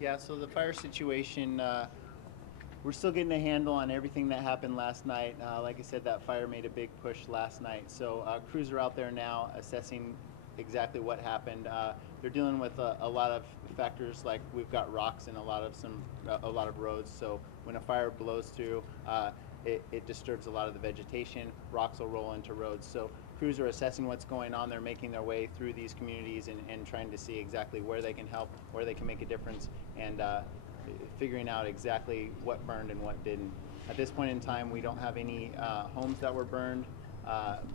Yeah, so the fire situation, we're still getting a handle on everything that happened last night. Like I said, that fire made a big push last night. So crews are out there now assessing exactly what happened. They're dealing with a lot of factors, like we've got rocks in a lot of roads. So when a fire blows through, it disturbs a lot of the vegetation. Rocks will roll into roads. So crews are assessing what's going on. They're making their way through these communities and trying to see exactly where they can help, where they can make a difference, and figuring out exactly what burned and what didn't. At this point in time, we don't have any homes that were burned,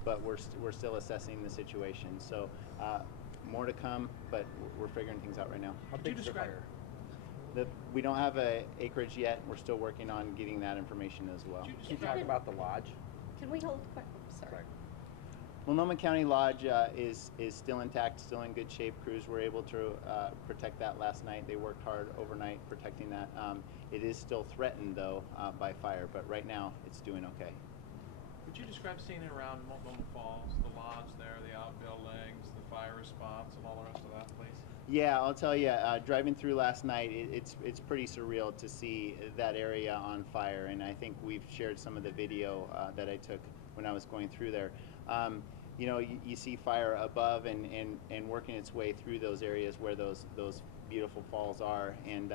but we're still assessing the situation. So more to come, but we're figuring things out right now. How big is the fire? We don't have a acreage yet. We're still working on getting that information as well. Can you talk about the lodge? Can we hold? Sorry. Multnomah County Lodge is still intact, still in good shape. Crews were able to protect that last night. They worked hard overnight protecting that. It is still threatened though by fire, but right now it's doing okay. Would you describe seeing it around Multnomah Falls, the lodge there, the outbuildings, the fire response, and all the rest of that place? Yeah, I'll tell you, driving through last night, it's pretty surreal to see that area on fire, and I think we've shared some of the video that I took when I was going through there. You know, you see fire above and working its way through those areas where those beautiful falls are, and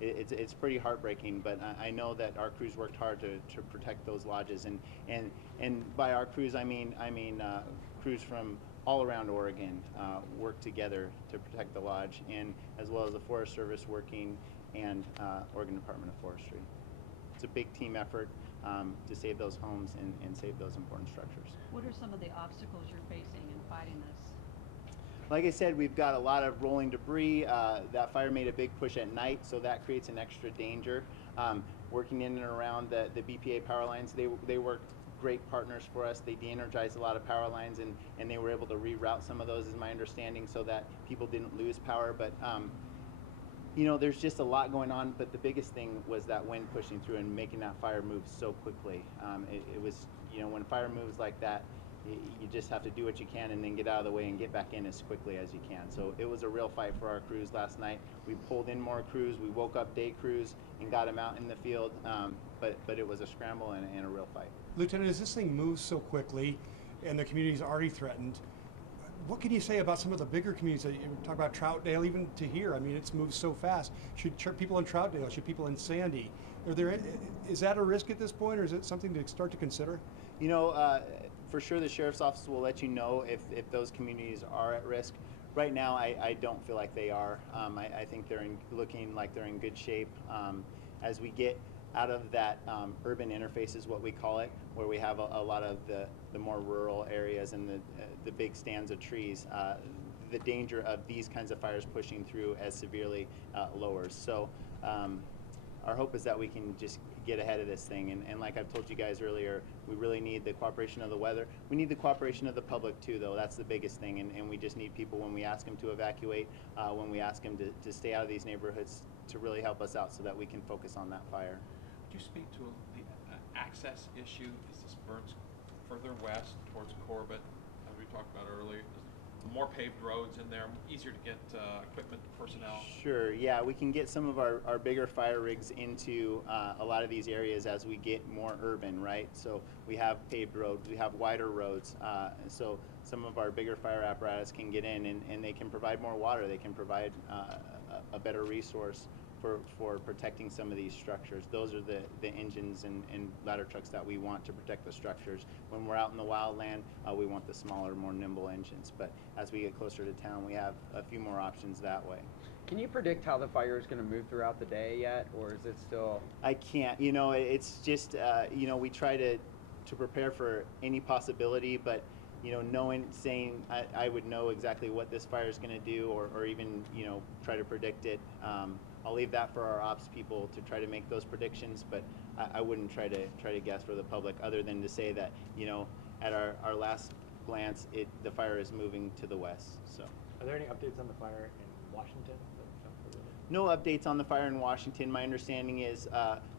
it's pretty heartbreaking. But I know that our crews worked hard to protect those lodges, and by our crews I mean crews from all around Oregon work together to protect the lodge, and as well as the Forest Service working and Oregon Department of Forestry. It's a big team effort to save those homes and save those important structures. What are some of the obstacles you're facing in fighting this? Like I said, we've got a lot of rolling debris. That fire made a big push at night, so that creates an extra danger. Working in and around the BPA power lines, they work great partners for us. They de-energized a lot of power lines, and they were able to reroute some of those, is my understanding, so that people didn't lose power. But you know, there's just a lot going on, but the biggest thing was that wind pushing through and making that fire move so quickly. It was, you know, when fire moves like that, you just have to do what you can and then get out of the way and get back in as quickly as you can. So it was a real fight for our crews last night. We pulled in more crews, we woke up day crews and got them out in the field, but it was a scramble and a real fight. Lieutenant, as this thing moves so quickly and the community is already threatened, what can you say about some of the bigger communities that you talk about, Troutdale, even to here? I mean, it's moved so fast. Should people in Troutdale, should people in Sandy, is that a risk at this point, or is it something to start to consider? You know, for sure the Sheriff's Office will let you know if those communities are at risk. Right now, I don't feel like they are. I think they're looking like they're in good shape. As we get out of that urban interface is what we call it, where we have a lot of the more rural areas and the big stands of trees, the danger of these kinds of fires pushing through as severely lowers. So our hope is that we can just get ahead of this thing, and like I've told you guys earlier, we really need the cooperation of the weather. We need the cooperation of the public too, though. That's the biggest thing, and we just need people, when we ask them to evacuate, when we ask them to stay out of these neighborhoods, to really help us out so that we can focus on that fire. Would you speak to the access issue as this burns further west towards Corbett, as we talked about earlier? More paved roads in there, easier to get equipment, personnel? Sure, yeah, we can get some of our bigger fire rigs into a lot of these areas as we get more urban, right? So we have paved roads, we have wider roads, so some of our bigger fire apparatus can get in, and they can provide more water, they can provide a better resource for protecting some of these structures. Those are the engines and ladder trucks that we want to protect the structures. When we're out in the wildland, we want the smaller, more nimble engines. But as we get closer to town, we have a few more options that way. Can you predict how the fire is going to move throughout the day yet, or is it still? I can't. You know, it's just, you know, we try to prepare for any possibility, but you know, saying I would know exactly what this fire is going to do, or even, you know, try to predict it. I'll leave that for our ops people to try to make those predictions, but I wouldn't try to guess for the public, other than to say that, you know, at our last glance, the fire is moving to the west. So. Are there any updates on the fire in Washington? No updates on the fire in Washington. My understanding is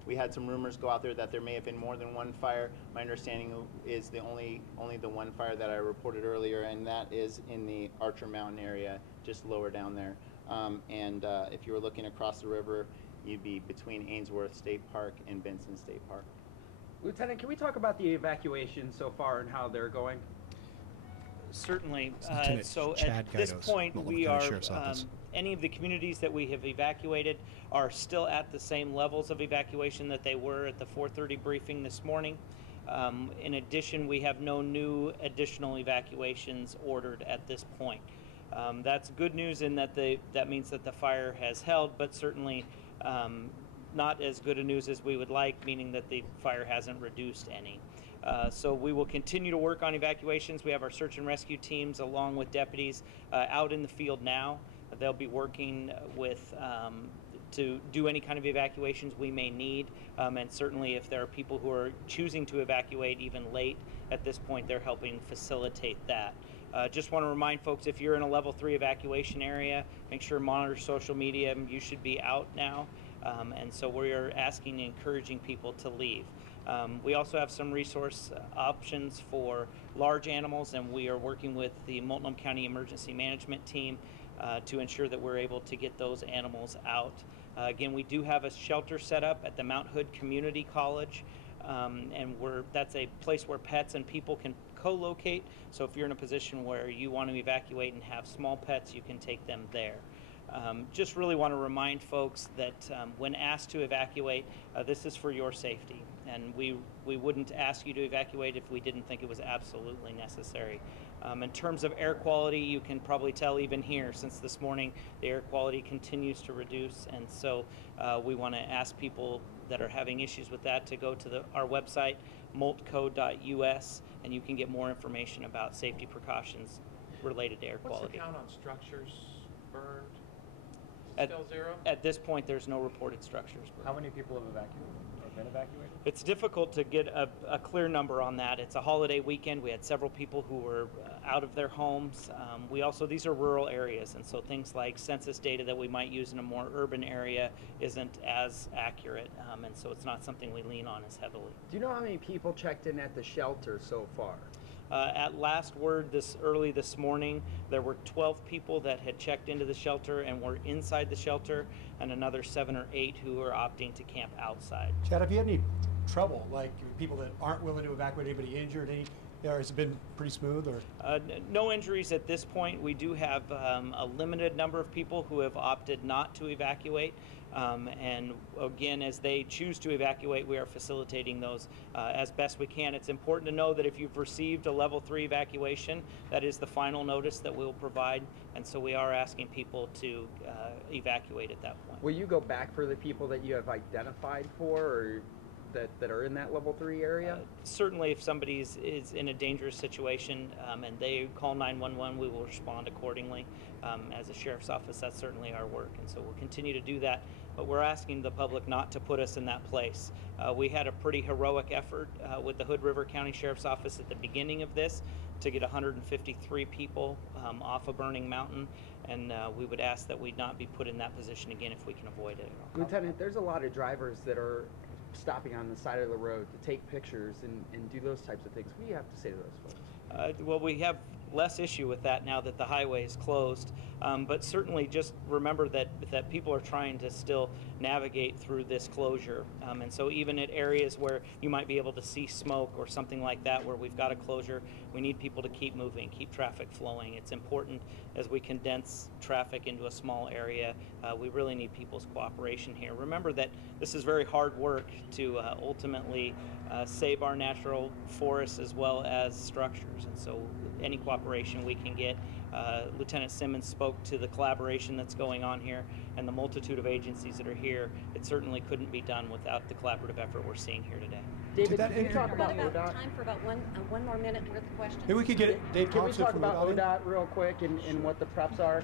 we had some rumors go out there that there may have been more than one fire. My understanding is only the one fire that I reported earlier, and that is in the Archer Mountain area, just lower down there. and if you were looking across the river, you'd be between Ainsworth State Park and Benson State Park. Lieutenant, can we talk about the evacuation so far and how they're going? Certainly. Lieutenant So Chad at this Gaidos, point, Multnomah we County are, Sheriff's Office. any of the communities that we have evacuated are still at the same levels of evacuation that they were at the 4:30 briefing this morning. In addition, we have no new additional evacuations ordered at this point. That's good news in that that means that the fire has held, but certainly not as good a news as we would like, meaning that the fire hasn't reduced any. So we will continue to work on evacuations. We have our search and rescue teams along with deputies out in the field now. They'll be working with to do any kind of evacuations we may need, and certainly if there are people who are choosing to evacuate even late at this point, they're helping facilitate that. Just want to remind folks, if you're in a level 3 evacuation area, make sure to monitor social media. You should be out now, and so we're asking and encouraging people to leave. We also have some resource options for large animals, and we are working with the Multnomah County Emergency Management Team to ensure that we're able to get those animals out. Again, we do have a shelter set up at the Mount Hood Community College, and that's a place where pets and people can co-locate. So if you're in a position where you want to evacuate and have small pets, you can take them there. Just really want to remind folks that when asked to evacuate, this is for your safety, and we wouldn't ask you to evacuate if we didn't think it was absolutely necessary. In terms of air quality, you can probably tell even here, since this morning, the air quality continues to reduce, and so we want to ask people that are having issues with that to go to our website, multco.us, and you can get more information about safety precautions related to air What's quality. the count on structures burned? At- Still zero? At this point, there's no reported structures burned. How many people have evacuated or been evacuated? It's difficult to get a clear number on that. It's a holiday weekend. We had several people who were out of their homes. These are rural areas, and so things like census data that we might use in a more urban area isn't as accurate, and so it's not something we lean on as heavily. Do you know how many people checked in at the shelter so far? At last word early this morning, there were 12 people that had checked into the shelter and were inside the shelter, and another 7 or 8 who are opting to camp outside. Chad, have you had any trouble, like people that aren't willing to evacuate, anybody injured, or has it been pretty smooth? Or No injuries at this point. We do have a limited number of people who have opted not to evacuate. And again, as they choose to evacuate, we are facilitating those as best we can. It's important to know that if you've received a level 3 evacuation, that is the final notice that we'll provide. And so we are asking people to evacuate at that point. Will you go back for the people that you have identified for, or that are in that level 3 area? Certainly, if somebody is in a dangerous situation and they call 911, we will respond accordingly. As a sheriff's office, that's certainly our work, and so we'll continue to do that. But we're asking the public not to put us in that place. We had a pretty heroic effort with the Hood River County Sheriff's Office at the beginning of this to get 153 people off a burning mountain, and we would ask that we not be put in that position again if we can avoid it. Lieutenant, there's a lot of drivers that are stopping on the side of the road to take pictures and do those types of things. What do you have to say to those folks? Well, we have less issue with that now that the highway is closed, but certainly just remember that people are trying to still navigate through this closure, and so even at areas where you might be able to see smoke or something like that where we've got a closure, we need people to keep moving, keep traffic flowing. It's important as we condense traffic into a small area. We really need people's cooperation here. Remember that this is very hard work to ultimately save our natural forests as well as structures, and so any cooperation we can get. Lieutenant Simmons spoke to the collaboration that's going on here and the multitude of agencies that are here. It certainly couldn't be done without the collaborative effort we're seeing here today. David, that can you talk We've about got about ODOT? time for about one more minute worth of questions. maybe we could get Dave Can we Thompson talk from about ODOT. ODOT real quick and what the preps are?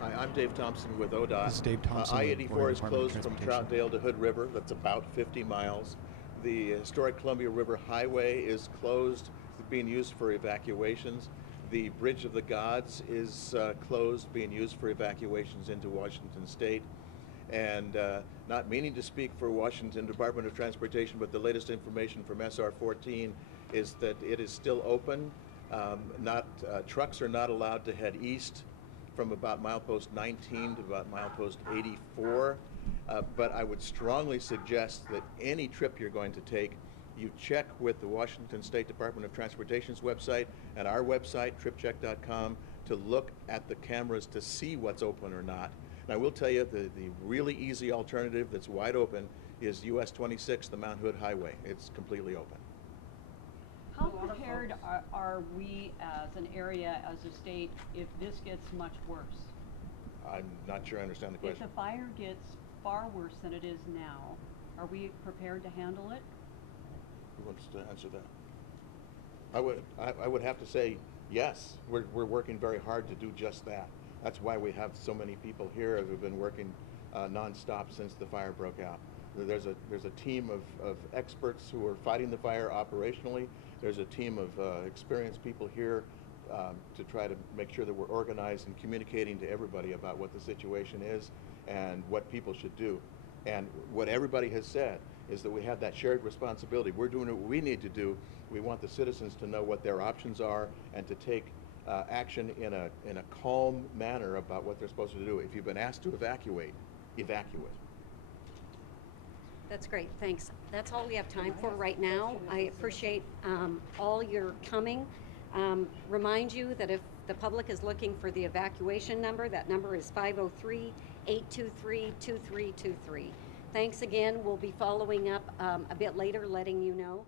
Hi, I'm Dave Thompson with ODOT. This is Dave Thompson with I-84 Oregon is Department of closed from Transportation. Troutdale to Hood River. That's about 50 miles. The historic Columbia River Highway is closed, being used for evacuations. The Bridge of the Gods is closed, being used for evacuations into Washington State. And not meaning to speak for Washington Department of Transportation, but the latest information from SR 14 is that it is still open. Trucks are not allowed to head east from about milepost 19 to about milepost 84. But I would strongly suggest that any trip you're going to take, you check with the Washington State Department of Transportation's website and our website, tripcheck.com, to look at the cameras to see what's open or not. And I will tell you, the really easy alternative that's wide open is US 26, the Mount Hood Highway. It's completely open. How prepared are we as an area, as a state, if this gets much worse? I'm not sure I understand the If question. the fire gets far worse than it is now, are we prepared to handle it? Who wants to answer that? I would have to say yes. We're working very hard to do just that. That's why we have so many people here who've been working nonstop since the fire broke out. There's a team of experts who are fighting the fire operationally. There's a team of experienced people here to try to make sure that we're organized and communicating to everybody about what the situation is and what people should do. And what everybody has said is that we have that shared responsibility. We're doing what we need to do. We want the citizens to know what their options are and to take action in a calm manner about what they're supposed to do. If you've been asked to evacuate, evacuate. That's great, thanks. That's all we have time for right now. I appreciate all your coming. Remind you that if the public is looking for the evacuation number, that number is 503-823-2323. Thanks again. We'll be following up a bit later, letting you know.